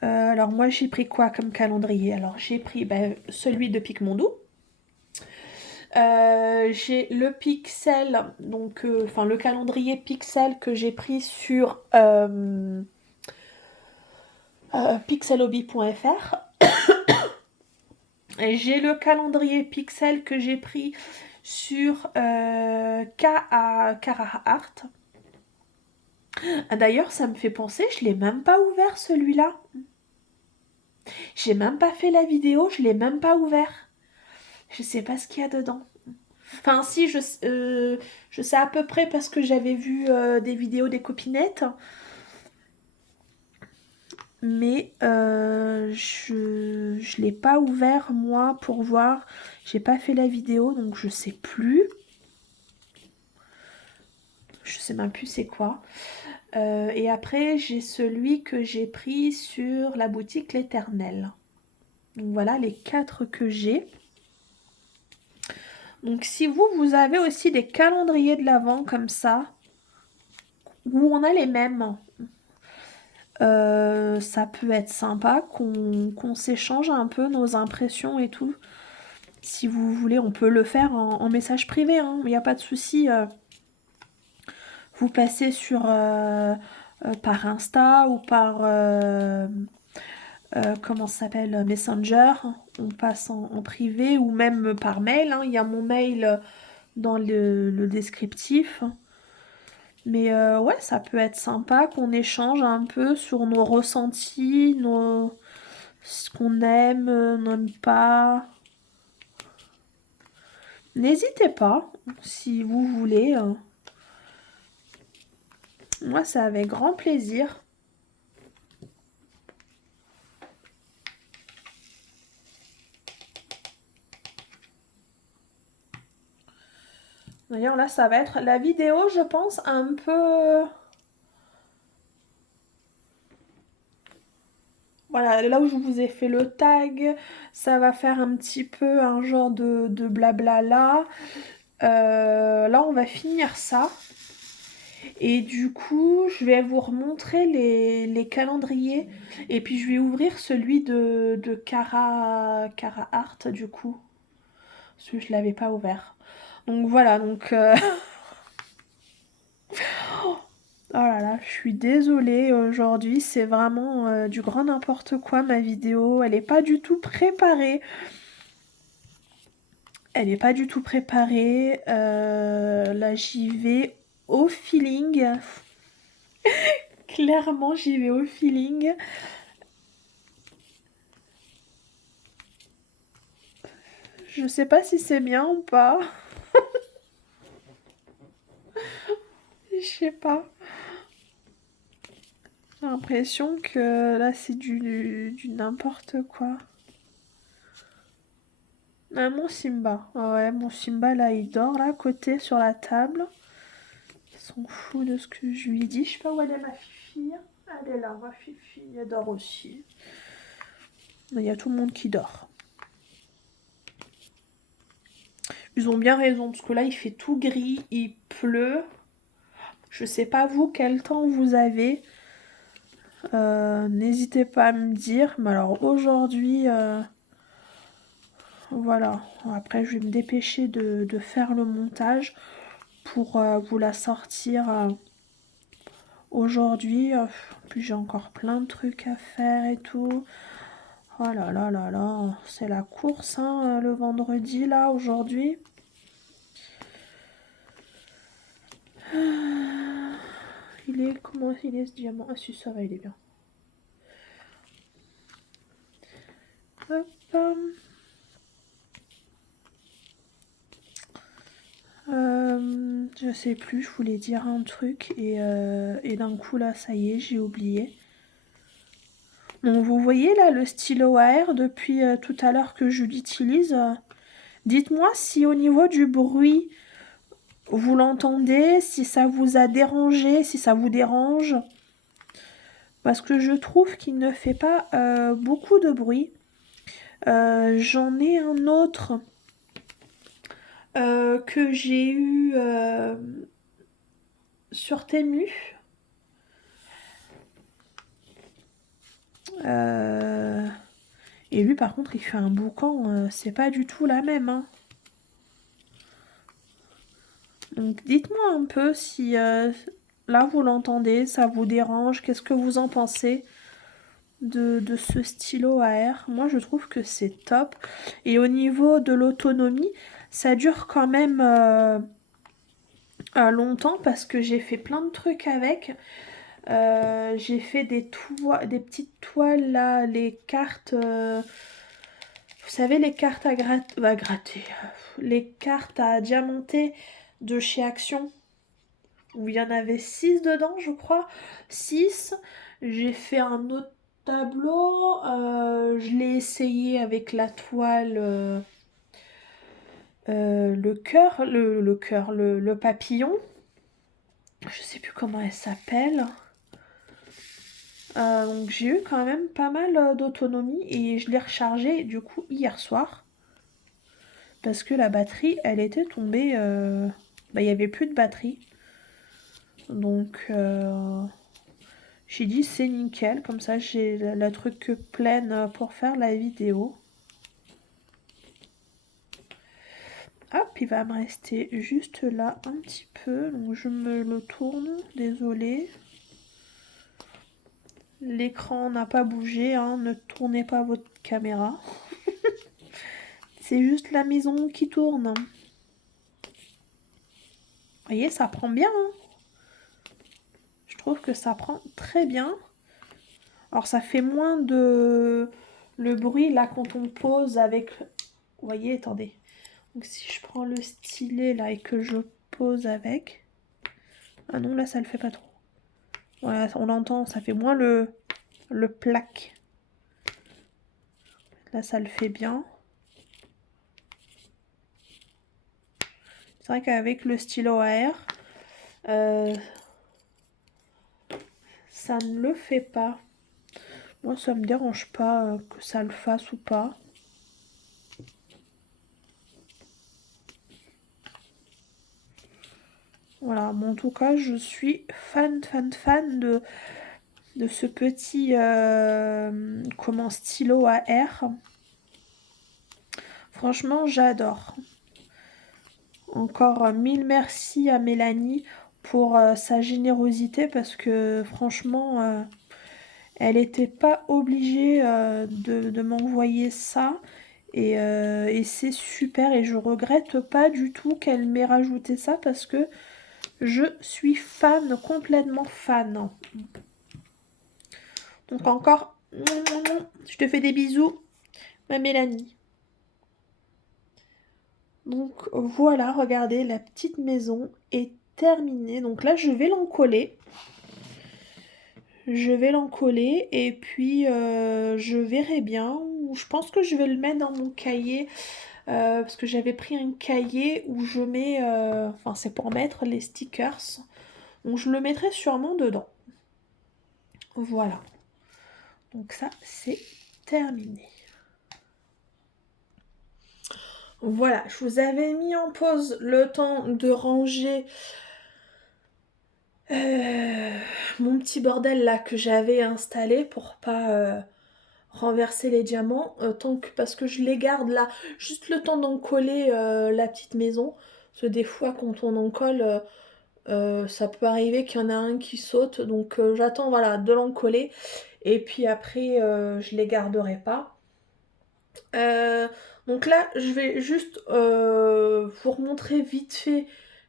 Alors moi, j'ai pris quoi comme calendrier? Alors j'ai pris celui de Picmondou. J'ai le Pixel, donc enfin le calendrier Pixel que j'ai pris sur pixelhobby.fr. J'ai le calendrier Pixel que j'ai pris sur Cara Art. D'ailleurs, ça me fait penser, je l'ai même pas ouvert celui-là. J'ai même pas fait la vidéo, je l'ai même pas ouvert. Je sais pas ce qu'il y a dedans. Enfin, si, je sais à peu près parce que j'avais vu des vidéos des copinettes. Mais je l'ai pas ouvert moi pour voir. J'ai pas fait la vidéo donc je sais plus. Je sais même plus c'est quoi. Et après j'ai celui que j'ai pris sur la boutique L'Éternel. Donc voilà les 4 que j'ai. Donc si vous avez aussi des calendriers de l'Avent comme ça, où on a les mêmes, ça peut être sympa qu'on s'échange un peu nos impressions et tout. Si vous voulez, on peut le faire en message privé, hein, il n'y a pas de souci. Vous passez sur par Insta ou par comment ça s'appelle Messenger. On passe en privé ou même par mail. Hein. Il y a mon mail dans le descriptif. Mais ouais, ça peut être sympa qu'on échange un peu sur nos ressentis, ce qu'on aime, n'aime pas. N'hésitez pas, si vous voulez. Moi, c'est avec grand plaisir. D'ailleurs, là, ça va être la vidéo, je pense, un peu... Voilà, là où je vous ai fait le tag, ça va faire un petit peu un genre de blabla là. Là, on va finir ça. Et du coup, je vais vous remontrer les calendriers. Et puis, je vais ouvrir celui de Cara Art, du coup. Parce que je ne l'avais pas ouvert. Donc voilà, donc Oh là là, je suis désolée aujourd'hui, c'est vraiment du grand n'importe quoi ma vidéo. Elle est pas du tout préparée. Elle est pas du tout préparée. Là, j'y vais au feeling. Clairement, j'y vais au feeling. Je sais pas si c'est bien ou pas. Je sais pas. J'ai l'impression que là, c'est du n'importe quoi. Ah, mon Simba. Ah ouais, mon Simba, là, il dort, là, à côté, sur la table. Ils s'en fout de ce que je lui dis. Je sais pas où elle est, ma fifi. Elle est là, ma fifi. Elle dort aussi. Il y a tout le monde qui dort. Ils ont bien raison, parce que là, il fait tout gris, il pleut. Je sais pas vous, quel temps vous avez. N'hésitez pas à me dire. Mais alors, aujourd'hui... voilà. Après, je vais me dépêcher de faire le montage pour vous la sortir aujourd'hui. Puis j'ai encore plein de trucs à faire et tout. Oh là là là là, c'est la course hein, le vendredi là aujourd'hui. Il est comment il est ce diamant? Ah si ça va, il est bien. Hop. Je sais plus, je voulais dire un truc et d'un coup là ça y est, j'ai oublié. Donc vous voyez là le stylo à air depuis tout à l'heure que je l'utilise. Dites-moi si au niveau du bruit vous l'entendez, si ça vous a dérangé, si ça vous dérange. Parce que je trouve qu'il ne fait pas beaucoup de bruit. J'en ai un autre que j'ai eu sur Temu. Et lui par contre il fait un boucan, c'est pas du tout la même. Hein. Donc dites-moi un peu si là vous l'entendez, ça vous dérange, qu'est-ce que vous en pensez de ce stylo à air. Moi je trouve que c'est top. Et au niveau de l'autonomie, ça dure quand même longtemps parce que j'ai fait plein de trucs avec. J'ai fait des petites toiles là, les cartes... vous savez les cartes à gratter, les cartes à diamanter de chez Action, où il y en avait 6 dedans, je crois. 6. J'ai fait un autre tableau. Je l'ai essayé avec la toile, le cœur, le papillon. Je sais plus comment elle s'appelle. Donc j'ai eu quand même pas mal d'autonomie et je l'ai rechargé du coup hier soir. Parce que la batterie, elle était tombée... il n'y avait plus de batterie. Donc... j'ai dit c'est nickel, comme ça j'ai la truc pleine pour faire la vidéo. Hop, il va me rester juste là un petit peu, donc je me le tourne, désolée. L'écran n'a pas bougé, hein, ne tournez pas votre caméra. C'est juste la maison qui tourne. Vous voyez, ça prend bien. Hein. Je trouve que ça prend très bien. Alors ça fait moins de... le bruit là quand on pose avec... Vous voyez, attendez. Donc si je prends le stylet là et que je pose avec... Ah non, là ça le fait pas trop. Voilà, on l'entend, ça fait moins le plaque. Là ça le fait bien. C'est vrai qu'avec le stylo à air, ça ne le fait pas. Moi ça me dérange pas que ça le fasse ou pas. Voilà, mais en tout cas je suis fan de ce petit stylo à air. Franchement j'adore. Encore mille merci à Mélanie pour sa générosité parce que franchement, elle n'était pas obligée de m'envoyer ça. Et c'est super et je regrette pas du tout qu'elle m'ait rajouté ça parce que je suis fan, complètement fan. Donc encore, je te fais des bisous, ma Mélanie. Donc voilà, regardez, la petite maison est terminée. Donc là, je vais l'encoller. Je vais l'encoller et puis je verrai bien. Je pense que je vais le mettre dans mon cahier parce que j'avais pris un cahier où je mets, enfin c'est pour mettre les stickers. Donc je le mettrai sûrement dedans. Voilà. Donc ça c'est terminé. Voilà, je vous avais mis en pause le temps de ranger mon petit bordel là que j'avais installé pour pas renverser les diamants parce que je les garde là juste le temps d'en coller la petite maison parce que des fois quand on en colle ça peut arriver qu'il y en a un qui saute donc j'attends voilà de l'en coller et puis après je les garderai pas. Donc là je vais juste vous remontrer vite fait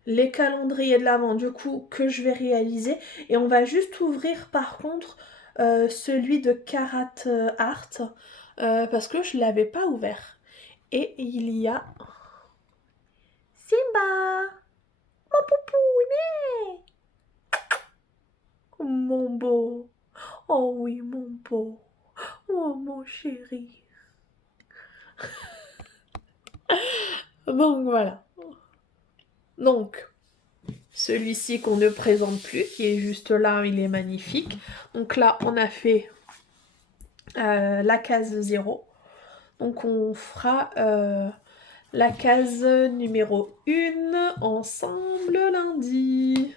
les calendriers de l'Avent du coup que je vais réaliser et on va juste ouvrir par contre celui de Karat Art parce que je l'avais pas ouvert et il y a Simba, mon poupou, mon beau, oh oui mon beau, oh mon chéri. Donc voilà, donc celui-ci qu'on ne présente plus, qui est juste là, il est magnifique. Donc là, on a fait la case 0. Donc on fera la case numéro 1 ensemble lundi.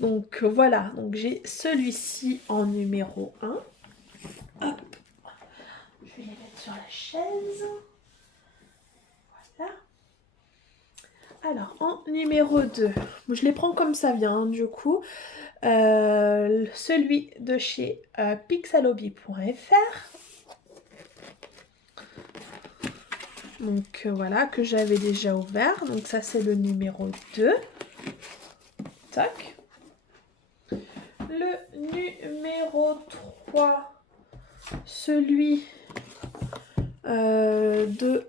Donc voilà, donc j'ai celui-ci en numéro 1. Hop, je vais les mettre sur la chaise. Voilà. Alors, en numéro 2, je les prends comme ça vient, hein, du coup. Celui de chez pixalobi.fr. Donc voilà, que j'avais déjà ouvert. Donc ça, c'est le numéro 2. Tac. Le numéro 3, celui de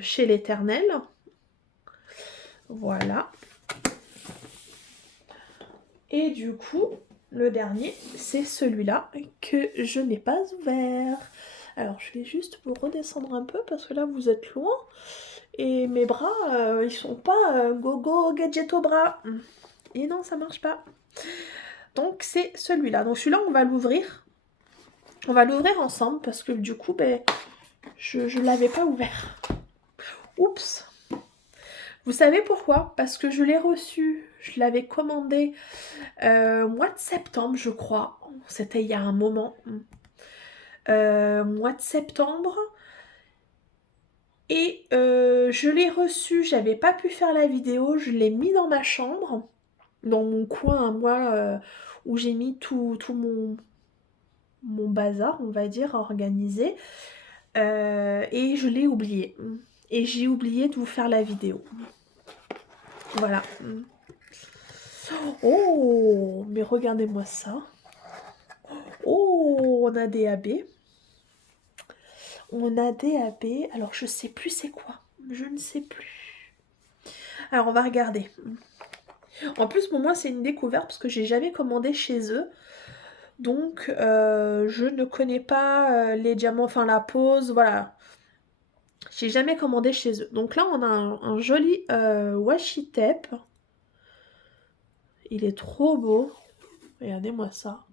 chez l'Éternel. Voilà. Et du coup, le dernier, c'est celui-là que je n'ai pas ouvert. Alors, je vais juste vous redescendre un peu parce que là, vous êtes loin. Et mes bras, ils sont pas go-go gadget au bras. Et non, ça marche pas. Donc, c'est celui-là. Donc, celui-là, on va l'ouvrir. On va l'ouvrir ensemble parce que du coup, ben, je l'avais pas ouvert. Oups. Vous savez pourquoi? Parce que je l'ai reçu, je l'avais commandé mois de septembre, je crois. C'était il y a un moment. Mois de septembre. Et je l'ai reçu, j'avais pas pu faire la vidéo, je l'ai mis dans ma chambre, dans mon coin à moi, où j'ai mis tout mon bazar, on va dire, organisé. Et je l'ai oublié. Et j'ai oublié de vous faire la vidéo. Voilà. Oh, mais regardez-moi ça. Oh, on a des AB. On a des AB. Alors, je sais plus c'est quoi. Je ne sais plus. Alors, on va regarder. En plus, pour moi, c'est une découverte parce que j'ai jamais commandé chez eux. Donc, je ne connais pas les diamants, enfin la pose, voilà. J'ai jamais commandé chez eux. Donc là, on a un joli washi tape. Il est trop beau. Regardez-moi ça.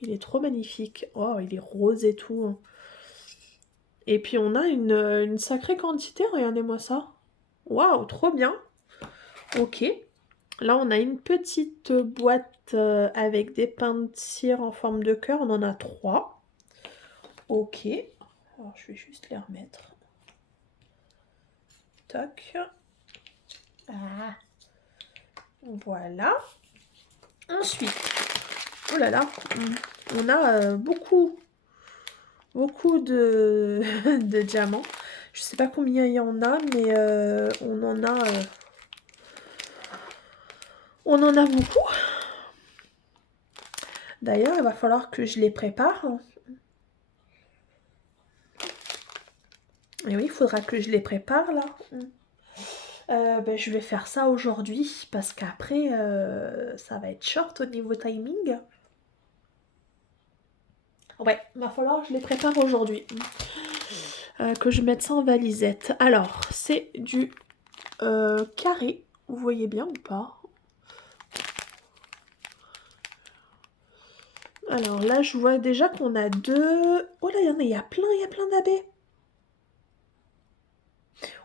Il est trop magnifique. Oh, il est rose et tout. Et puis on a une sacrée quantité, regardez-moi ça. Waouh, trop bien. Ok. Là, on a une petite boîte avec des pains de cire en forme de cœur. On en a 3. Ok. Alors, je vais juste les remettre. Toc. Ah. Voilà. Ensuite, oh là là, on a beaucoup de, de diamants. Je sais pas combien il y en a, mais on en a beaucoup. D'ailleurs, il va falloir que je les prépare. Et oui, il faudra que je les prépare là. Ben, je vais faire ça aujourd'hui parce qu'après, ça va être short au niveau timing. Ouais, il va falloir que je les prépare aujourd'hui. Que je mette ça en valisette. Alors, c'est du carré. Vous voyez bien ou pas? Alors là, je vois déjà qu'on a deux... Oh là, il y a plein d'abeilles.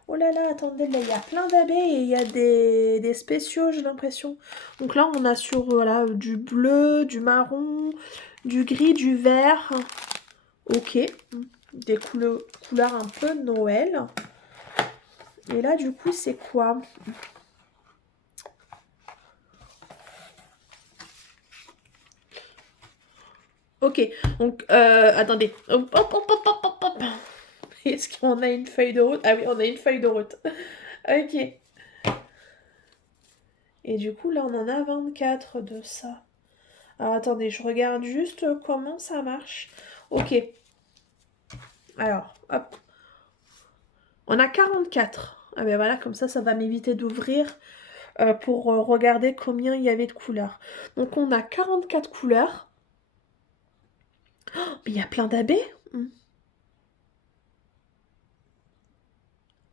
Oh là là, attendez, là, il y a plein d'abeilles et il y a des spéciaux, j'ai l'impression. Donc là, on a sur, voilà, du bleu, du marron, du gris, du vert. Ok, des couleurs un peu Noël. Et là, du coup, c'est quoi? Ok, donc, attendez. Hop, hop, hop, hop, hop, hop. Est-ce qu'on a une feuille de route? Ah oui, on a une feuille de route. Ok. Et du coup, là, on en a 24 de ça. Alors, attendez, je regarde juste comment ça marche. Ok. Alors, hop. On a 44. Ah ben voilà, comme ça va m'éviter d'ouvrir pour regarder combien il y avait de couleurs. Donc, on a 44 couleurs. Oh, mais il y a plein d'abeilles.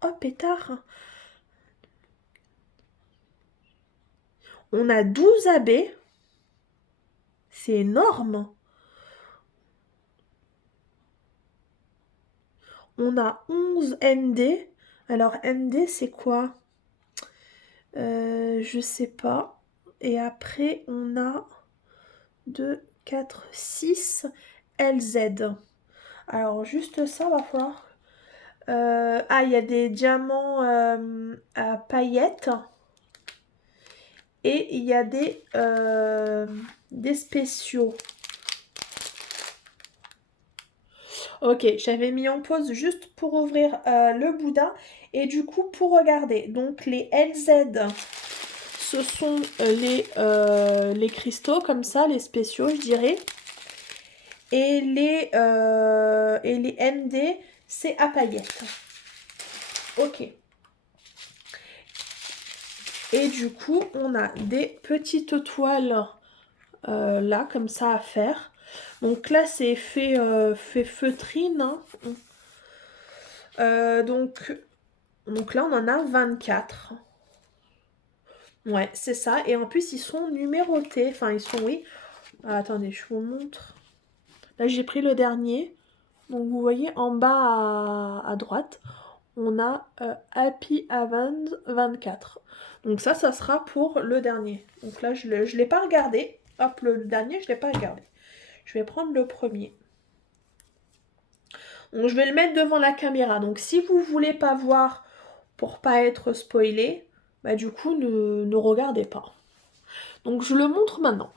Oh, pétard. On a 12 abeilles. C'est énorme. On a 11 ND. Alors, ND, c'est quoi? Je sais pas. Et après, on a 2, 4, 6 LZ. Alors, juste ça, va falloir... ah, il y a des diamants à paillettes. Et il y a des spéciaux. Ok, j'avais mis en pause juste pour ouvrir le boudin et du coup pour regarder. Donc les LZ, ce sont les cristaux comme ça, les spéciaux je dirais. Et les ND, c'est à paillettes. Ok. Et du coup, on a des petites toiles là, comme ça à faire. Donc là, c'est fait feutrine. Hein. Donc là, on en a 24. Ouais, c'est ça. Et en plus, ils sont numérotés. Enfin, ils sont, oui. Ah, attendez, je vous montre. Là, j'ai pris le dernier. Donc, vous voyez, en bas à droite, on a Happy Avant 24. Donc ça sera pour le dernier. Donc là, je ne l'ai pas regardé. Hop, le dernier, je ne l'ai pas regardé. Je vais prendre le premier. Donc, je vais le mettre devant la caméra. Donc, si vous ne voulez pas voir pour pas être spoilé, bah du coup, ne regardez pas. Donc, je le montre maintenant.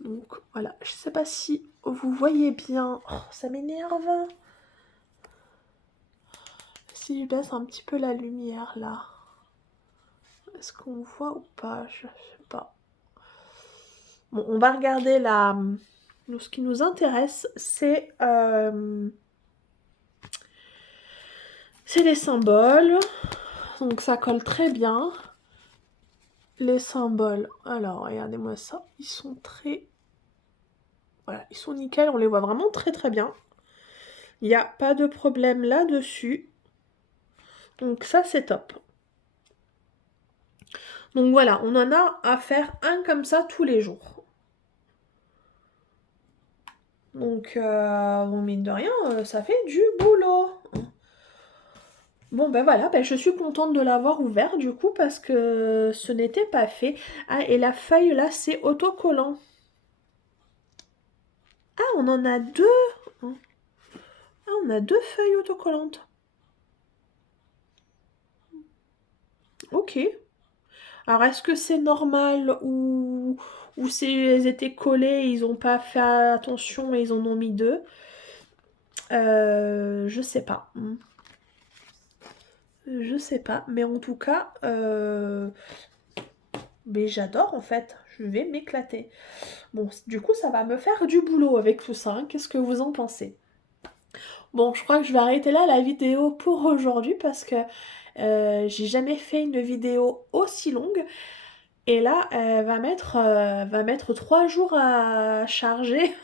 Donc, voilà. Je sais pas si vous voyez bien. Oh, ça m'énerve. Si je baisse un petit peu la lumière, là. Est-ce qu'on voit ou pas? Je sais pas. Bon, on va regarder la... Ce qui nous intéresse, c'est les symboles. Donc ça colle très bien. Les symboles. Alors, regardez-moi ça. Ils sont très... Voilà, ils sont nickel. On les voit vraiment très très bien. Il n'y a pas de problème là-dessus. Donc ça, c'est top. Donc voilà, on en a à faire un comme ça tous les jours. Donc, bon, mine de rien, ça fait du boulot. Bon, ben voilà, ben je suis contente de l'avoir ouvert du coup parce que ce n'était pas fait. Ah, et la feuille là, c'est autocollant. Ah, on en a deux. Ah, on a deux feuilles autocollantes. Ok. Alors, est-ce que c'est normal ou c'est elles étaient collées, ils ont pas fait attention et ils en ont mis deux? Je sais pas. Je sais pas, mais en tout cas, mais j'adore en fait. Je vais m'éclater. Bon, du coup, ça va me faire du boulot avec tout ça, hein. Qu'est-ce que vous en pensez? Bon, je crois que je vais arrêter là la vidéo pour aujourd'hui parce que j'ai jamais fait une vidéo aussi longue. Et là, elle va mettre 3 jours à charger.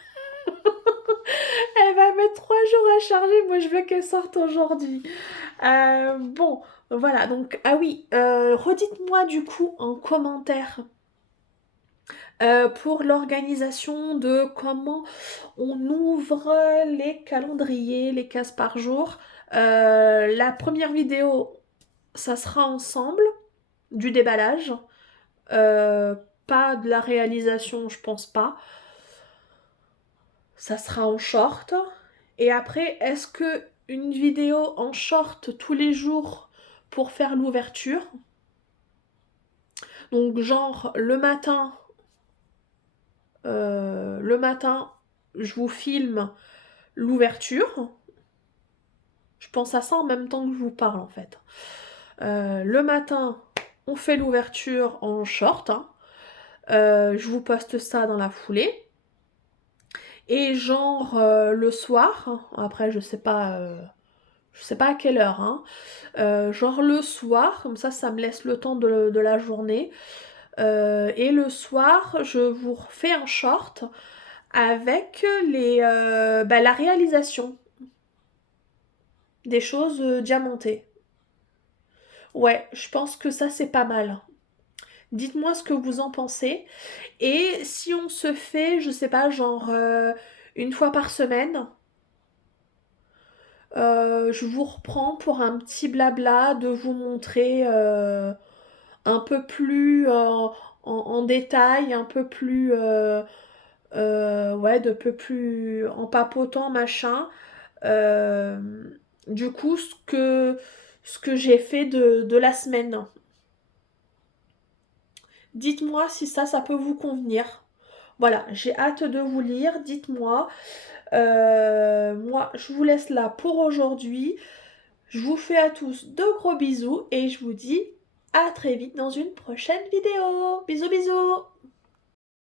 Elle va mettre 3 jours à charger. Moi, je veux qu'elle sorte aujourd'hui. Bon, voilà. Donc, ah oui, redites-moi du coup en commentaire pour l'organisation de comment on ouvre les calendriers, les cases par jour. La première vidéo, ça sera ensemble, du déballage. Euh, Pas de la réalisation, je pense pas. Ça sera en short. Et après, est-ce que une vidéo en short tous les jours pour faire l'ouverture? Donc genre le matin, je vous filme l'ouverture. Je pense à ça en même temps que je vous parle en fait. Le matin, on fait l'ouverture en short, hein. Je vous poste ça dans la foulée. Et genre le soir, après je sais pas à quelle heure, hein, genre le soir, comme ça me laisse le temps de la journée. Et le soir, je vous refais un short avec la réalisation des choses diamantées. Ouais, je pense que ça c'est pas mal. Dites-moi ce que vous en pensez. Et si on se fait, je sais pas, genre une fois par semaine, je vous reprends pour un petit blabla de vous montrer un peu plus en détail, un peu plus ouais, de peu plus en papotant machin. Euh, du coup, ce que j'ai fait de la semaine. Dites-moi si ça peut vous convenir. Voilà, j'ai hâte de vous lire. Dites-moi. Moi, je vous laisse là pour aujourd'hui. Je vous fais à tous de gros bisous et je vous dis à très vite dans une prochaine vidéo. Bisous bisous.